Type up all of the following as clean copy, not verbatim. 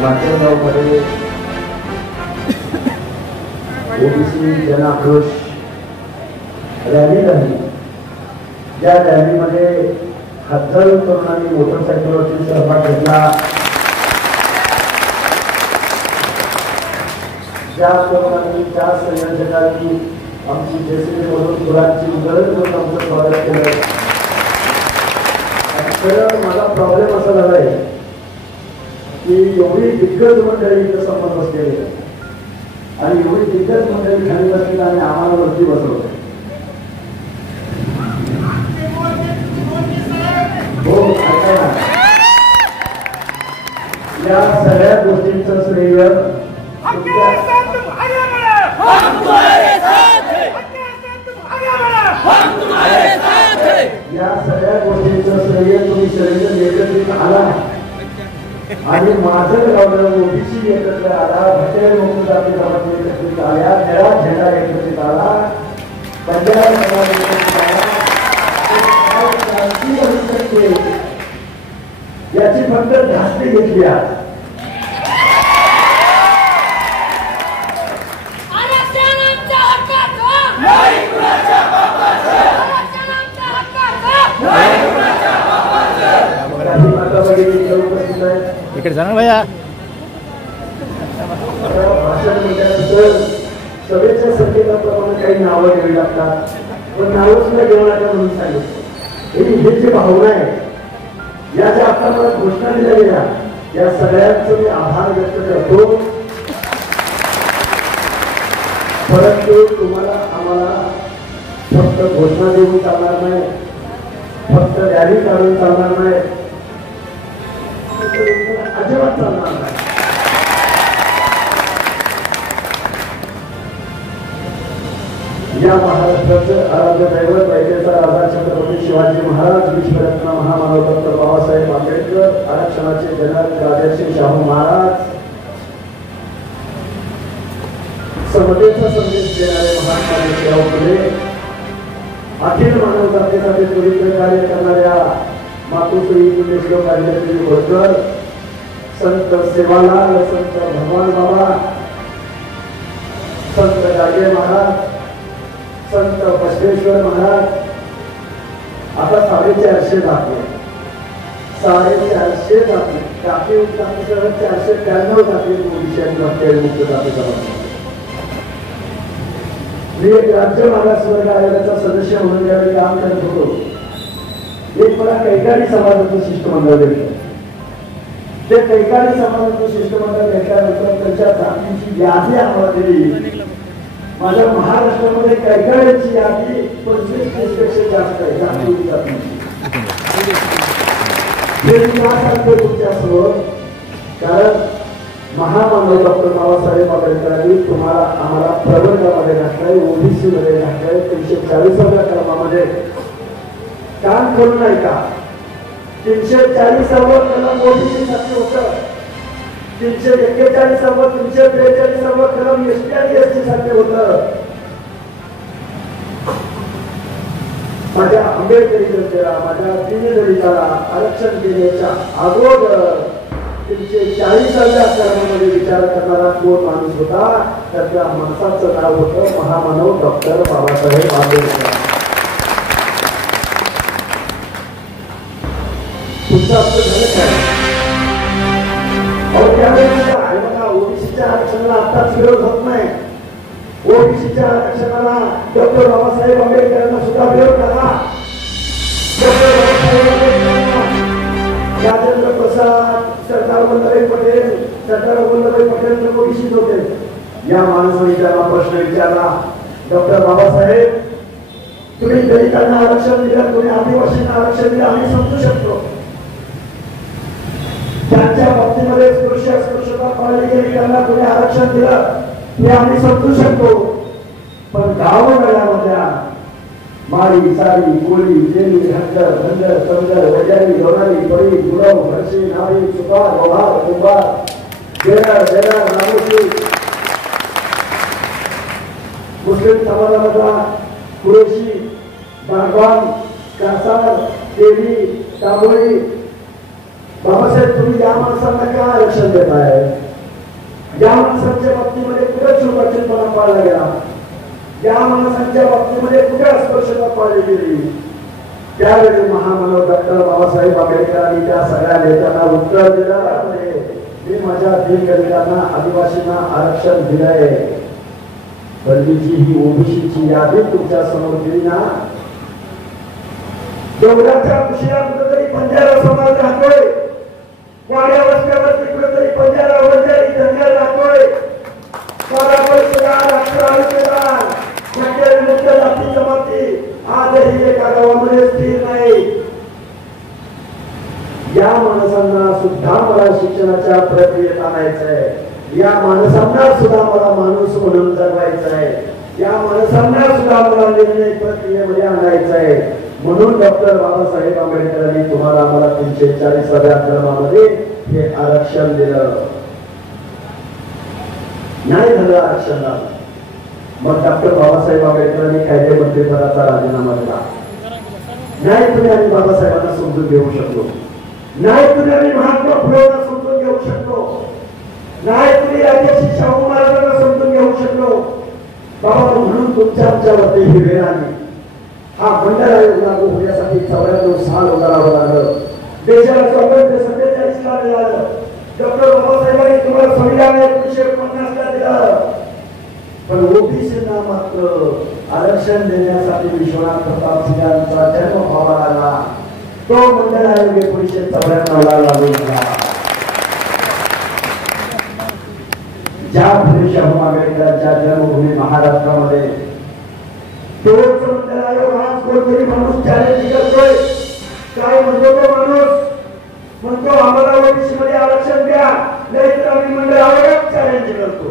माध्यमगावमध्ये OBC जनाक्रोश rally झाली। या रॅलीमध्ये हजारो तरुणांनी मोटरसायकलवरती सहभाग घेतला। ज्या तरुणांनी ज्या संयोजकांनी आमची जेसीबी मधून फुलांची गरज करून आमचं स्वागत केलं। तर मला प्रॉब्लेम असा झालाय की एवढी दिग्गज मंडळी इथं समोर बसलेली आणि एवढी दिग्गज मंडळी खाली बसलेली आणि आम्हाला वरती बसवलं। हो, या सगळ्या गोष्टींचं श्रेय या सगळ्या गोष्टींचं श्रेय तुम्ही सगळेजण एकत्रित आला आणि माझं गावलं ओबीसी एकत्र आला, भटेल मुक्त जाती जमाती एकत्रित आल्या, निळा झेंडा एकत्रित आला, पंजाब समाज एकत्रित आला। याची फक्त धास्ती घेतली आज। इकडे जाणार भैया भाषण म्हटल्यानंतर सभेच्या संकेताप्रमाणे काही नावं घ्यावी लागतात, पण नावं सुद्धा घेऊ नका म्हणून सांगितलं। ही जी भावना आहे, या ज्या आता मला घोषणा दिल्या गेल्या, या सगळ्यांचे मी आभार व्यक्त करतो। परंतु तुम्हाला आम्हाला फक्त घोषणा देऊन चालणार नाही, फक्त रॅली काढून चालणार नाही, अजिबात चालणार नाही। या महाराष्ट्राचं आराध्य दैवत ऐक्याचा राजा छत्रपती शिवाजी महाराज, विश्वरत्न महामानव डॉक्टर बाबासाहेब आंबेडकर, आरक्षणाचे जनक राजर्षी शाहू महाराज, समतेचा संदेश देणारे महात्मा ज्योतिराव फुले, अखिल मानव जातीसाठी पवित्र कार्य करणाऱ्या मातोश्री पुण्यश्लोक राजर्षी बोरकर, संत सेवालाल, संत भगवान बाबा, संत गाडगे महाराज, संत बसवेश्वर महाराज, आता 450 दाखले, 450 दाखले टाके उठल्यानंतर 493 दाखले ओबीसी आणि भटेल मुक्त जाती जमाती। मी एक राज्य मागासवर्ग आयोगाचा सदस्य म्हणून ज्यावेळी काम करत होतो, एक मला कैकाडी समाजाचं शिष्टमंडळ भेटलं। ते कैकाडी समाजाचं शिष्टमंडळ भेटल्यानंतर त्यांच्या जातींची यादी आम्हाला दिली। माझ्या महाराष्ट्रामध्ये कैकाड्यांची यादी 25-30 पेक्षा जास्त आहे जातींची। तुमच्यासमोर कारण महामानव डॉक्टर बाबासाहेब आंबेडकरांनी तुम्हाला आम्हाला प्रवर्गामध्ये घातलंय, ओबीसी मध्ये घातलंय, 340व्या कलमामध्ये काम करू नाही का? 340वं कलम ओबीसी साठी होतं, 341वं 342वं कलम एसटी आणि एसटी साठी होतं। माझ्या आंबेडकरी जनतेला, माझ्या दीनदलिताला आरक्षण देण्याच्या अगोदर 340व्या कलमामध्ये विचार करणारा कोण माणूस होता, तर त्या माणसाचं नाव होतं महामानव डॉक्टर बाबासाहेब आंबेडकर। तुमचं असं झालं काय? ओबीसीच्या आरक्षणाला आताच विरोध होत नाही, ओबीसीच्या आरक्षणाला डॉक्टर बाबासाहेब आंबेडकरांना सुद्धा विरोध करा। राजेंद्र प्रसाद, सरदार वल्लभभाई पटेल ओबीसीत होते। या माणसाने त्याला प्रश्न विचारला, डॉक्टर बाबासाहेब तुम्ही दलितांना आरक्षण दिलं, तुम्ही आदिवासींना आरक्षण दिलं, आम्ही समजू शकतो। ज्यांच्या बाबतीमध्ये स्पृश्यता पाळली गेली त्यांना तुम्ही आरक्षण दिलं, हे आम्ही समजू शकतो। पण गावोगाड्यामधल्या माळी, साडी, कोळी, जेली, हंडर, धंडर, समजर, वजारी, लोणारी, पडी, गुरव, हर्षी, नावी, सुपार, लोहार, कुंभार, बेरार, रामोशी, मुस्लिम समाजामधला कुरेशी, बागवान, कासार, देवी, तांबोळी, बाबासाहेब तुम्ही या माणसांना का आरक्षण देताय? या माणसांच्या बाबतीमध्ये कुठे छुपाछूतपणा पाळला गेला? या माणसांच्या बाबतीमध्ये कुठे अस्पृश्यता पाळली गेली? त्यावेळी महामानव डॉक्टर बाबासाहेब आंबेडकरांनी त्या सगळ्या नेत्यांना उत्तर दिलं, मी माझ्या दीनगरीबांना आदिवासींना आरक्षण दिलंय, बंदीची ही ओबीसीची यादी तुमच्या समोर दिली ना, डोंगराच्या कुशीला कुठेतरी बंजारा समाज राहतोय, वाड्या वस्त्यावरती कुठेतरी बंजारा वंजारी जंगल राहतोय, मुख्य जाती जमाती आजही एका गावामध्ये स्थिर नाही. या माणसांना सुद्धा मला शिक्षणाच्या प्रक्रियेत आणायचंय, या माणसांना सुद्धा मला माणूस म्हणून जगवायचंय, या माणसांना सुद्धा मला निर्णय प्रक्रियेमध्ये आणायचंय. म्हणून डॉक्टर बाबासाहेब आंबेडकरांनी तुम्हाला मला 340व्या कलमामध्ये हे आरक्षण दिलं. नाही झालं आरक्षणाला, मग डॉक्टर बाबासाहेब आंबेडकरांनी कायदे मंत्रिपदाचा राजीनामा दिला. नाही तुम्ही आम्ही बाबासाहेबांना समजून घेऊ शकलो, नाही तुम्ही आम्ही महात्मा फुलेंना समजून घेऊ शकलो, नाही तुम्ही राजर्षी शाहू महाराजांना समजून घेऊ शकलो. बाबा म्हणून तुमच्या आमच्यावरती ही वेळ आली. हा मंडळ आयोग लागू होण्यासाठी 94 साल उगारावं लागलं. देशाला स्वातंत्र्य 47 ला मिळालं. डॉक्टर बाबासाहेबांनी तुम्हाला संविधान 1950 ला दिलं, पण ओबीसींना मात्र आरक्षण देण्यासाठी विश्वनाथ प्रताप सिंह यांचा जन्म व्हावा लागला. तो मंडळ आयोग 1994 ला लागू झाला. ज्या शाहू आंबेडकरांच्या जन्मभूमी महाराष्ट्रामध्ये तोच मंडळ आयोग आज कोणतरी माणूस चॅलेंज करतोय. काय म्हणतो तो माणूस? म्हणतो आम्हाला ओबीसी मध्ये आरक्षण द्या, नाहीतर आम्ही मंडळ आयोगात चॅलेंज करतो.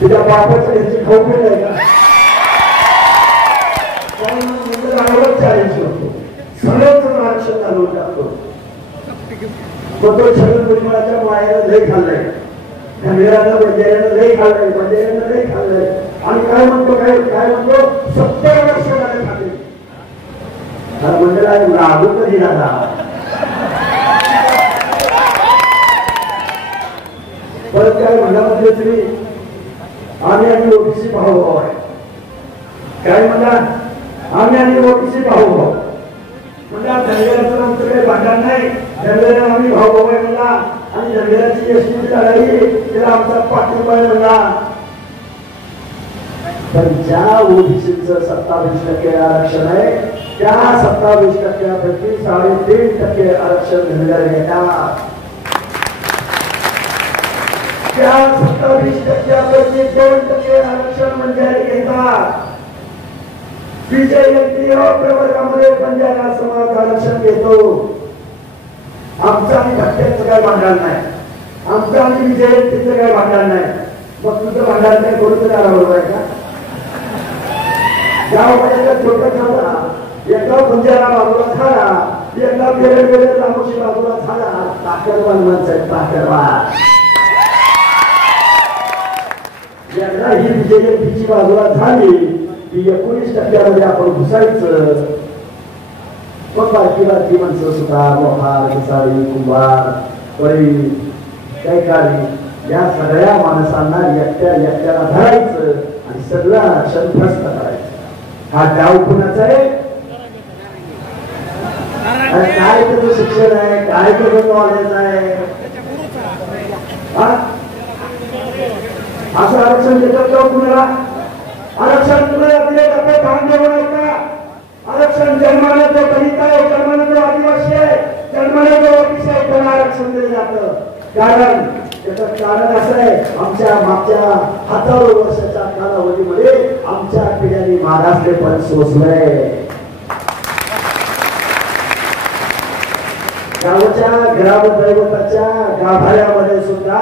तुझ्या बापाचं ह्याची खाऊ पेट आहे का? मंडळ आयोगात चॅलेंज करतो, सगळ्यांचं आरक्षण घालून टाकतो. मग तो छगन भुजबळाच्या मायाला लय खाल्लाय, धनगराला बंजाऱ्यानं लय खाल्लाय, बंजाऱ्यानं लय खाल्लाय. आणि काय म्हणतो, काय म्हणतो 70 वर्ष झाले खाते. मंडळाला लागू कधी झाला? परत काय म्हणला म्हटले तुम्ही आम्ही आणि ओबीसी भाऊ भाऊ आहे. काय म्हणला? आम्ही आणि ओबीसी भाऊ भाऊ. म्हणला धनगराचं आमच्याकडे भांडण नाही, धनगराला आम्ही भाऊ भाऊ आहे म्हणला, आणि धनगराची एसटीची लढाई त्याला आमचा पाठिंबा आहे म्हणला. पण ज्या ओबीसीचं 27% आरक्षण आहे, त्या 27%पैकी 3.5% आरक्षण धनगर घेतात. त्या 27%पैकी 2% आरक्षण बंजारी घेतात. प्रवर्गामध्ये बंजारा समाज आरक्षण घेतो. आमचं आणि भट्ट्याचं काय भांडण नाही, आमचं आणि विजयंतीचं काय भांडण नाही. मग तुझं भांडण काय कोणतं बरोबर आहे का? गावामध्ये छोटा झाला, एका बंजारा बाजूला झाला, एका वेगळे रामोशी बाजूला झाला. ताकदवान माणसं आहेत, ताकदवान. एकदा ही विजयंतीची बाजूला झाली की 19% आपण घुसायचं. मग बारकी बारकी माणसं सुद्धा मोहार, घुसाळी, कुंभार, पळी, कैकाडी या सगळ्या माणसांना एकट्याला धरायचं आणि सगळं आरक्षण भ्रष्ट करायचं. हा डाव कुणाचा आहे? काय त्याचं शिक्षण आहे, काय त्याचं नॉलेज आहे? असं आरक्षण देतात का कुणाला? आरक्षण तुम्हाला आपल्या टप्प्यात ठाण देऊ नका. आरक्षण जन्माने जो दलित आहे, जन्माने जो आदिवासी आहे, जन्माने जो ओबीसी आहे त्याला आरक्षण दिलं जातं. कारण त्याचं कारण असं आहे, आमच्या मागच्या हजारो वर्षाच्या कालावधीमध्ये आमच्या पिढ्यांनी महाराष्ट्र पण सोसलंय. गावच्या ग्रामदैवताच्या गाभाऱ्यामध्ये सुद्धा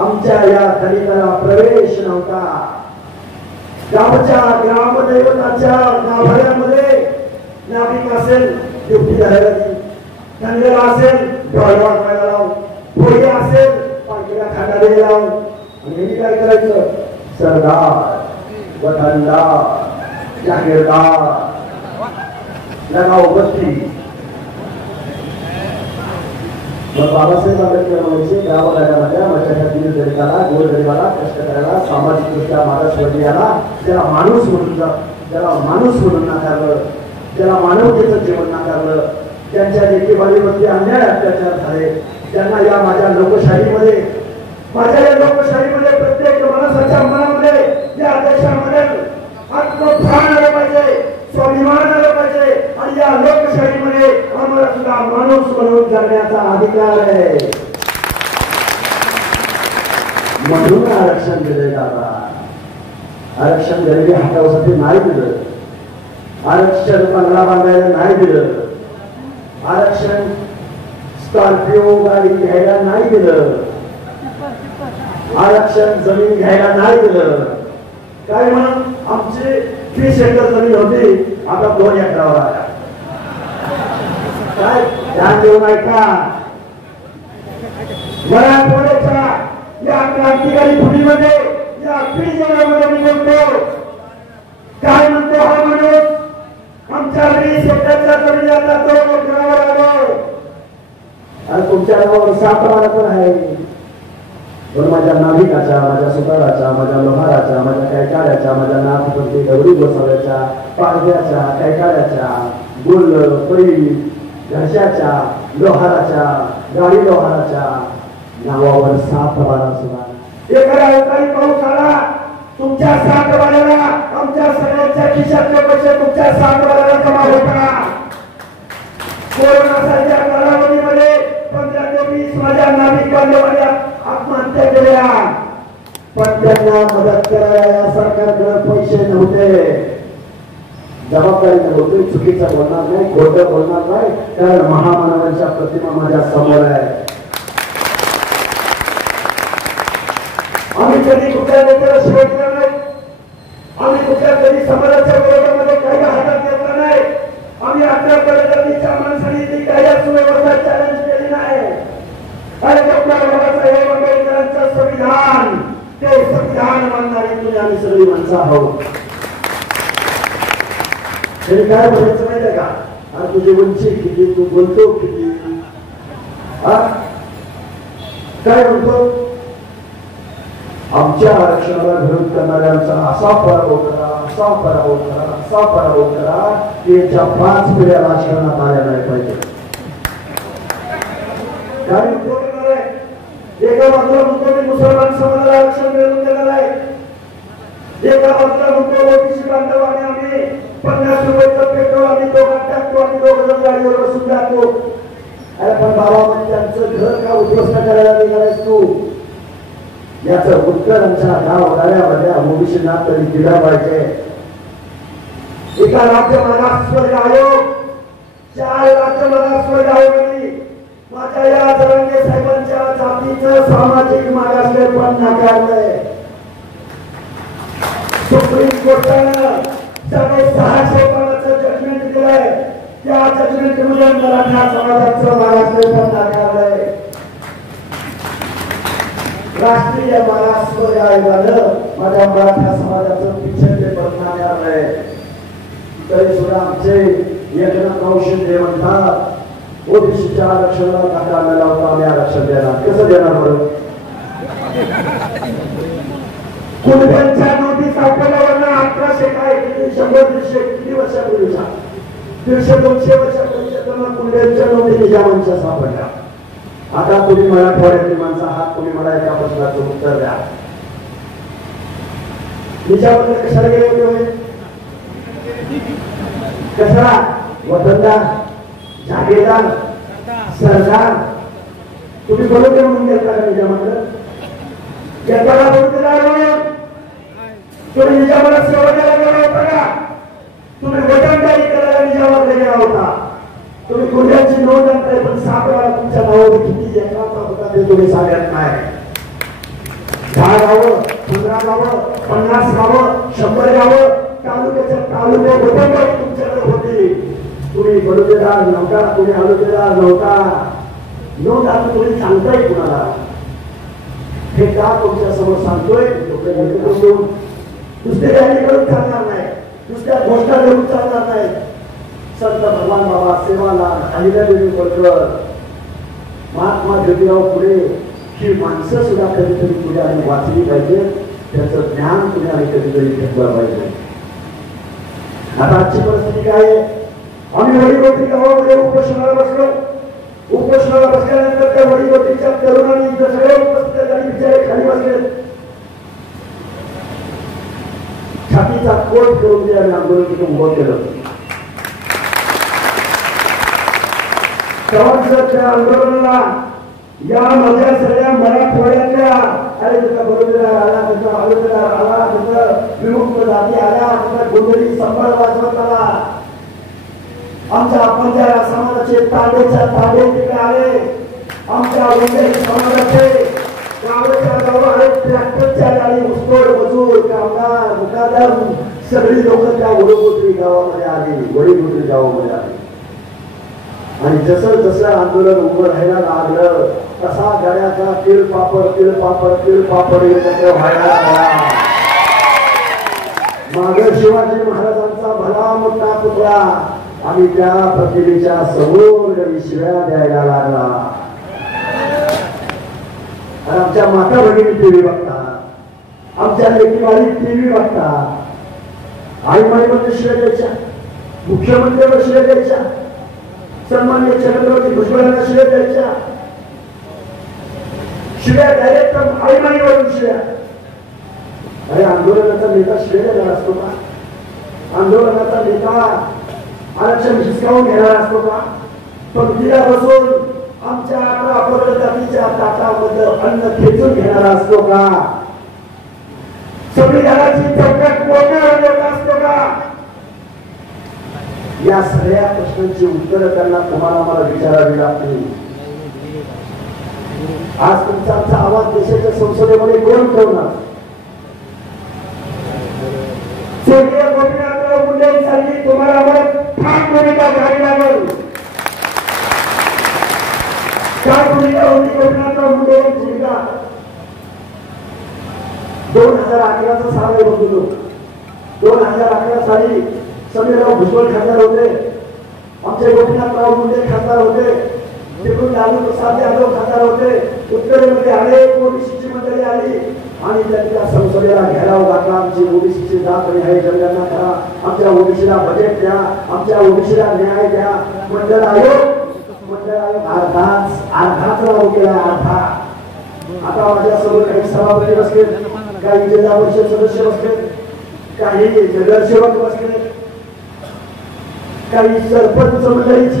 आमच्या या दलिताला प्रवेश नव्हता. गावच्या ग्रामदैवताच्या गाभाऱ्यामध्ये नाभिक असेल ड्युटी करायला, धनगर असेल ढोल वाजवायला लावून, भोई असेल पालखीला खांडाला लावून. आणि हे काय करायचं? सरदार, वतनदार, जागीरदार लगाव बत्ती. मग बाबासाहेब आंबेडकर म्हणायचे गावागाड्यामध्ये माझ्या दलिताला गोरगरिबाला कष्टकऱ्याला सामाजिकदृष्ट्या मागासवर्गीयाला त्याला माणूस म्हणून नाकारलं, त्याला मानवतेचं जीवन नाकारलं, त्यांच्या लेखीबाळीवरती अन्याय अत्याचार झाले. त्यांना या माझ्या लोकशाहीमध्ये प्रत्येक माणसाच्या मनामध्ये या देशामध्ये आत्मभान आलं पाहिजे, स्वाभिमान आलं पाहिजे आणि या लोकशाहीमध्ये आम्हाला सुद्धा माणूस म्हणून जगण्याचा अधिकार आहे. म्हणून आरक्षण दिले जातात. आरक्षण गरिबी हटवण्यासाठी नाही दिलं, आरक्षण बंगला बांधायला नाही दिलं, आरक्षण स्कॉर्पिओ गाडी घ्यायला नाही दिलं, आरक्षण जमीन घ्यायला नाही दिलं. काय म्हणून आमची 20 एकर जमीन होती, आता 2 एकरावर आल्या. काय ध्यान देऊन ऐका. मराठवाड्याच्या या क्रांतिकारी पिढीमध्ये, या पिढीमध्ये मी बोलतो, काय म्हणतो हा माणूस, आमच्या 20 एकरच्या जमिनी आता 2 एकरावर आलो आणि तुमच्या नावावर 7 वारा पण आहे. पण माझ्या नाभिकाच्या, माझ्या सुताराच्या, माझ्या लोहाराच्या, माझ्या कैकाड्याच्या, माझ्या नाथपंथी गौरी गोसाव्याच्या, पाडव्याच्या, कैकाड्याच्या, गुल परी घशाच्या, लोहाराच्या, गाडी लोहाराच्या नावावर 7 वारा सुद्धा. एखाद्या अवकाळी पाऊस आला, तुमच्या 7 वाऱ्याला आमच्या सगळ्यांच्या खिशातले पैसे तुमच्या 7 वाऱ्याला जमा होतात. कोरोनासारख्या कालावधीमध्ये 15 ते 20 माझ्या नाभिक बांधवांनी आत्महत्या केल्या, पण त्यांना मदत करायला या सरकारकडे पैसे नव्हते. जबाबदारी नव्हती. चुकीचं बोलणार नाही, खोटं बोलणार नाही, कारण महामानवांच्या प्रतिमा माझ्या समोर आहे. आम्ही कधी कुठल्या नेत्याला शिवाय दिला नाही, आम्ही कुठल्या कधी समाजाच्या विरोधामध्ये कायदा हातात घेतला नाही, आम्ही आतापर्यंत माणसांनी ती कायदा सुव्यवस्था चॅलेंज केली नाही. आणि बाबासाहेब आंबेडकरांचं संविधान, ते संविधान मानणारी तुम्ही आम्ही सगळी माणसं आहोत. तरी काय म्हणायचं माहिती आहे का, आणि तुझी उंची किती, तू बोलतो किती, काय म्हणतो, आमच्या आरक्षणाला विरोध करणाऱ्यांचा असा पराभव करा, असा पराभव करा, असा पराभव करा की याच्या 5 पिढ्या राजकारणात आल्या नाही पाहिजे. एका बाजूला म्हणतो मी मुसलमान समाजाला आरक्षण मिळवून देणार आहे, एका बाजूला म्हणतो ओबीसी बांधवांनी आम्ही 50 रुपयाचं पेट्रोल आम्ही दोघांना टाकतो आणि 2 जण गाडीवर बसून जातो. अरे पण बाबा म्हणजे त्यांचं घर का उद्ध्वस्त करायला निघालायस तू? याचं उत्तर आमच्या गावगाड्यामध्ये ओबीसींना तरी दिला पाहिजे. एका राज्य मागासवर्ग आयोग, 4 राज्य मागासवर्ग आयोगाने माझ्या या जरांगे साहेबांच्या जातीचं सामाजिक मागासलेपण नाकारलंय. सुप्रीम कोर्टानं 650 पानाचं जजमेंट दिलंय. त्या जजमेंटमध्ये मराठा समाजाचं मागासलेपण नाकारलंय. राष्ट्रीय मागासवर्ग आयोगानं माझ्या मराठा समाजाचं पिछेपण नाकारलंय. तरी सुद्धा आमचे एकनाथ शिंदे म्हणतात ओबीसीच्या आरक्षणाला धक्का न लावता आम्ही आरक्षण देणार. कसं देणार बरं? कुणब्यांच्या नोटीस आपल्याला 1100 काय 100-150 किती वर्षापूर्वीच्या 150-200 वर्षापूर्वीच्या कुणब्यांच्या नोटीस निजामांच्या सापडल्या. आता तुम्ही मराठवाड्यातली माणसं आहात, तुम्ही मला एका प्रश्नाचं उत्तर द्या. निजामांना कशाला गेले होते? कशाला? वतनदार, जागीरदार, सरदार, तुम्ही बरोबर म्हणून घेतला का निजामाला? घेताना बरोबर तुम्ही निजामाला सेवा द्यायला गेला होता का? तुम्ही वतनदारी करायला निजामाकडे गेला होता. तुम्ही गुन्ह्याची नोंद आणताय, पण 7 वेळा तुमच्या नावावर किती एकराचा होता ते तुम्ही सांगत नाही. 10 गावं, 15 गावं, 50 गावं, 100 गावं, तालुक्याच्या तालुक्या वतनदारी तुमच्याकडे होती. तुम्ही बलुतेदार नव्हता, तुम्ही आलुतेदार नव्हता. नोंद आता तुम्ही सांगताय कुणाला? हे का तुमच्या समोर सांगतोय? दुसऱ्या गाडीकडून चालणार नाही, दुसऱ्या गोष्टा घेऊन चालणार नाही. संत भगवान बाबा सेवालाल अहिल्यादेवी होळकर महात्मा ज्योतिराव फुले ही माणसं सुद्धा कधीतरी पुढे वाचली पाहिजे, त्याचं ज्ञान पुढे कधीतरी घेतलं पाहिजे. आता आजची परिस्थिती काय आहे? आम्ही वडीगोत्री गावामध्ये उपोषणाला बसलो. उपोषणाला बसल्यानंतर त्या वडीगोत्रीच्या तरुणांनी इथं सगळे उपस्थित झाली, बिचारे खाली बसले. छातीचा कोट करून ते आम्ही आंदोलन तिथं उभं केलं. त्या आंदोलनाला या माझ्या सगळ्या मराठवाड्यातल्या अरे तुझा बरोबर आला, तुझा अवतार आला, तुझा विमुक्त जाती आल्या, तुझा गोंधळी संभाळ वाजवत आला. आमच्या पंजाब समाजाचे तांडेच्या तांडे तिकडे आले. आमच्या गोंधळी समाजाचे गावाच्या गावात ट्रॅक्टरच्या गाडी ऊसतोड मजूर कामगार मुकादम सगळी लोक त्या वडीगोत्री गावामध्ये आली, वडीगोत्री गावामध्ये आली. आणि जसं जसं आंदोलन उभं राहायला लागलं तसा गळ्याचा तिळपापड तिळपापड तिळपापड व्हायला लागला. माग शिवाजी महाराजांचा भला मोठा पुतळा आणि त्या प्रतिमेच्या समोर शिव्या द्यायला लागला. आणि आमच्या माता भगिनी टीव्ही बघतात, आमच्या लेकीवाडी टीव्ही बघतात. आई माईमध्ये शिव्या द्यायच्या, मुख्यमंत्र्यांना शिव्या द्यायच्या, सन्मान्य छत्रपती भुजबळांना शिव्या द्यायच्या. शिव्या डायरेक्ट आई माईवरून शिव्या. अरे आंदोलनाचा नेता शिव्या देणार असतो का? आंदोलनाचा नेता आरक्षण हिसकावून घेणार असतो का? पंक्तीला बसून आमच्या अपराध जातीच्या ताटामध्ये अन्न खेचून घेणारा असतो का? संविधानाची चौकट मोडणारा असतो का? या सगळ्या प्रश्नांची उत्तरं त्यांना तुम्हाला मला विचारावी लागतील. आज तुमचा आमचा आवाज देशाच्या संसदेमध्ये कोण ठेवणार? स्वर्गीय गोपीनाथराव मुंडेंसारखी तुम्हाला आम्हाला ठाम भूमिका घ्यावी लागेल. काय भूमिका होती गोपीनाथराव मुंडे यांची भूमिका? 2011चा साल आहे बघतो. 2011 साली समीरराव भुजबळ खासदार होते, आमचे गोपीनाथराव मुंडे खासदार होते, तिकडून लालू प्रसाद यादव खासदार होते. उत्तरेमध्ये अनेक ओबीसीची मंडळी आली आणि त्यांच्या संसदेला घेराव घातला. आमची ओबीसीची जात आणि आहे जनगणना करा, आमच्या ओबीसीला बजेट द्या, आमच्या ओबीसीला न्याय द्या. मंडळ आयोग अर्धाच लागू केला, अर्धा. आता माझ्यासोबत काही सभापती बसले, काही जिल्हा परिषद सदस्य बसले, काही नगरसेवक बसले, काही सरपंच मंडळीची